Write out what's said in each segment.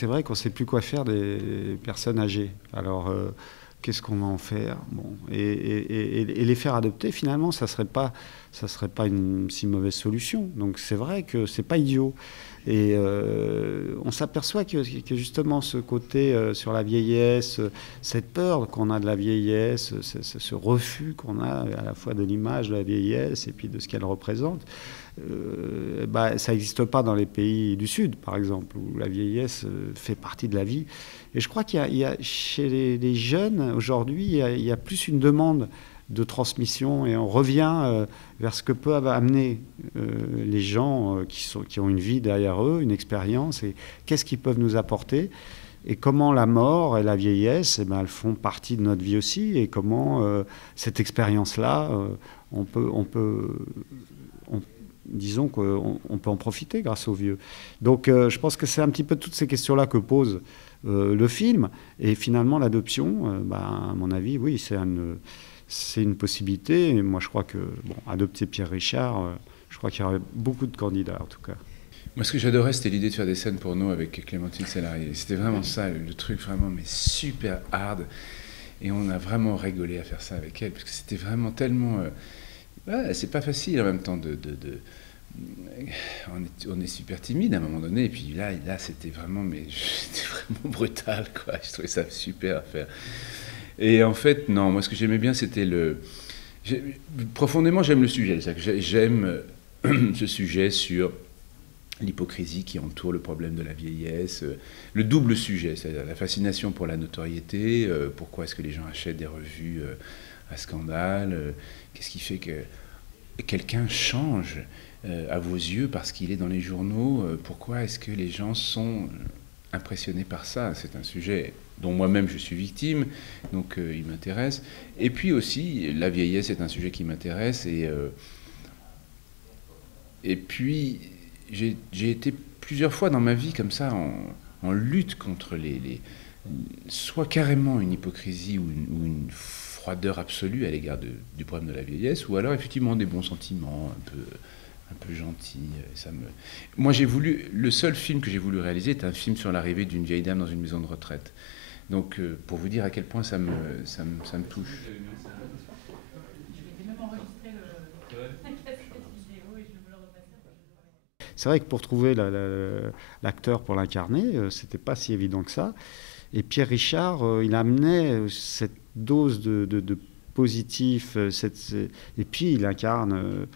c'est vrai qu'on ne sait plus quoi faire des personnes âgées. Alors, qu'est-ce qu'on va en faire? Bon, et les faire adopter, finalement, ça serait pas une si mauvaise solution. Donc, c'est vrai que c'est pas idiot. Et on s'aperçoit que justement ce côté sur la vieillesse, cette peur qu'on a de la vieillesse, ce refus qu'on a à la fois de l'image de la vieillesse et puis de ce qu'elle représente, ça n'existe pas dans les pays du Sud, par exemple, où la vieillesse fait partie de la vie. Et je crois qu'il y a chez les jeunes, aujourd'hui, il y a plus une demande de transmission et on revient vers ce que peuvent amener les gens qui ont une vie derrière eux, une expérience, et qu'est-ce qu'ils peuvent nous apporter et comment la mort et la vieillesse, elles font partie de notre vie aussi, et comment cette expérience-là, disons qu'on peut en profiter grâce aux vieux. Donc je pense que c'est un petit peu toutes ces questions-là que pose le film, et finalement l'adoption, à mon avis, oui, c'est une possibilité. Et moi, je crois que adopter Pierre Richard, je crois qu'il y aurait beaucoup de candidats, en tout cas. Moi, ce que j'adorais, c'était l'idée de faire des scènes porno avec Clémentine Célarié. C'était vraiment ça, le truc vraiment, mais super hard. Et on a vraiment rigolé à faire ça avec elle, parce que c'était vraiment tellement... c'est pas facile en même temps on est super timide à un moment donné, et puis là c'était vraiment brutal, quoi. Je trouvais ça super à faire. Et en fait, non, moi ce que j'aimais bien, c'était profondément, j'aime le sujet. J'aime ce sujet sur l'hypocrisie qui entoure le problème de la vieillesse, le double sujet, c'est-à-dire la fascination pour la notoriété, pourquoi est-ce que les gens achètent des revues à scandale, qu'est-ce qui fait que quelqu'un change à vos yeux parce qu'il est dans les journaux, pourquoi est-ce que les gens sont impressionnés par ça? C'est un sujet dont moi-même je suis victime, donc il m'intéresse. Et puis aussi, la vieillesse est un sujet qui m'intéresse, et puis j'ai été plusieurs fois dans ma vie comme ça en lutte contre soit carrément une hypocrisie ou une froideur absolue à l'égard du problème de la vieillesse, ou alors effectivement des bons sentiments un peu gentils. Moi, le seul film que j'ai voulu réaliser est un film sur l'arrivée d'une vieille dame dans une maison de retraite. Donc, pour vous dire à quel point ça me touche. C'est vrai que pour trouver l'acteur pour l'incarner, c'était pas si évident que ça. Et Pierre Richard, il amenait cette dose de positif, et puis il incarne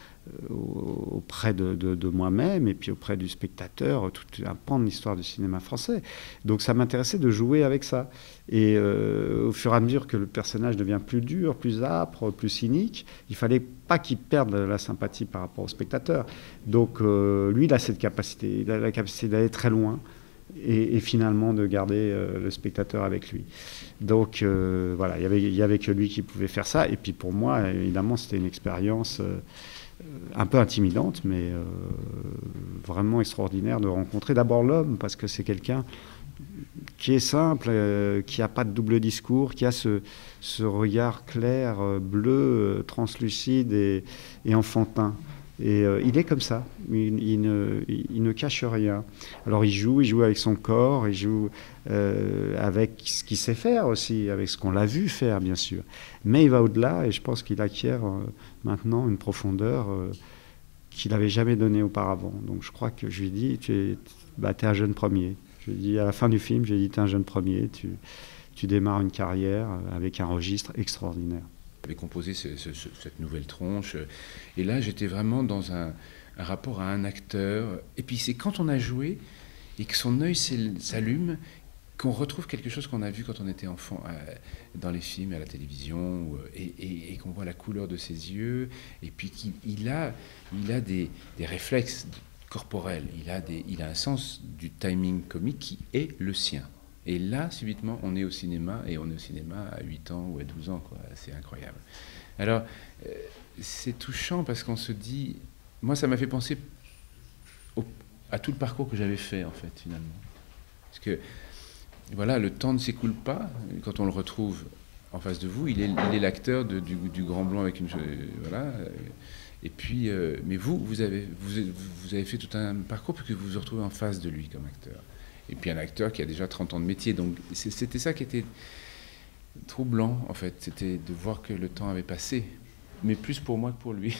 auprès de moi-même et puis auprès du spectateur tout un pan de l'histoire du cinéma français. Donc ça m'intéressait de jouer avec ça. Et au fur et à mesure que le personnage devient plus dur, plus âpre, plus cynique, il fallait pas qu'il perde la sympathie par rapport au spectateur. Donc lui, il a cette capacité, il a la capacité d'aller très loin et finalement de garder le spectateur avec lui. Donc voilà, il y avait que lui qui pouvait faire ça. Et puis pour moi, évidemment, c'était une expérience un peu intimidante, mais vraiment extraordinaire de rencontrer d'abord l'homme, parce que c'est quelqu'un qui est simple, qui n'a pas de double discours, qui a ce regard clair, bleu, translucide et enfantin. Et il est comme ça, il ne cache rien. Alors il joue avec son corps, il joue avec ce qu'il sait faire aussi, avec ce qu'on l'a vu faire bien sûr. Mais il va au-delà, et je pense qu'il acquiert maintenant une profondeur qu'il n'avait jamais donnée auparavant. Donc je crois que je lui dis, tu es un jeune premier. Je lui dis, à la fin du film, j'ai dit, tu es un jeune premier, tu démarres une carrière avec un registre extraordinaire. J'avais composé cette nouvelle tronche, et là j'étais vraiment dans un rapport à un acteur, et puis c'est quand on a joué et que son œil s'allume qu'on retrouve quelque chose qu'on a vu quand on était enfant dans les films, à la télévision, et qu'on voit la couleur de ses yeux, et puis qu'il a des réflexes corporels, il a un sens du timing comique qui est le sien. Et là, subitement, on est au cinéma, et on est au cinéma à 8 ans ou à 12 ans, quoi. C'est incroyable. Alors, c'est touchant parce qu'on se dit... Moi, ça m'a fait penser à tout le parcours que j'avais fait, en fait, finalement. Parce que, voilà, le temps ne s'écoule pas. Quand on le retrouve en face de vous, il est l'acteur du grand blond avec une... voilà. Et puis, mais vous avez fait tout un parcours parce que vous vous retrouvez en face de lui comme acteur. Et puis un acteur qui a déjà 30 ans de métier. Donc c'était ça qui était troublant, en fait. C'était de voir que le temps avait passé. Mais plus pour moi que pour lui.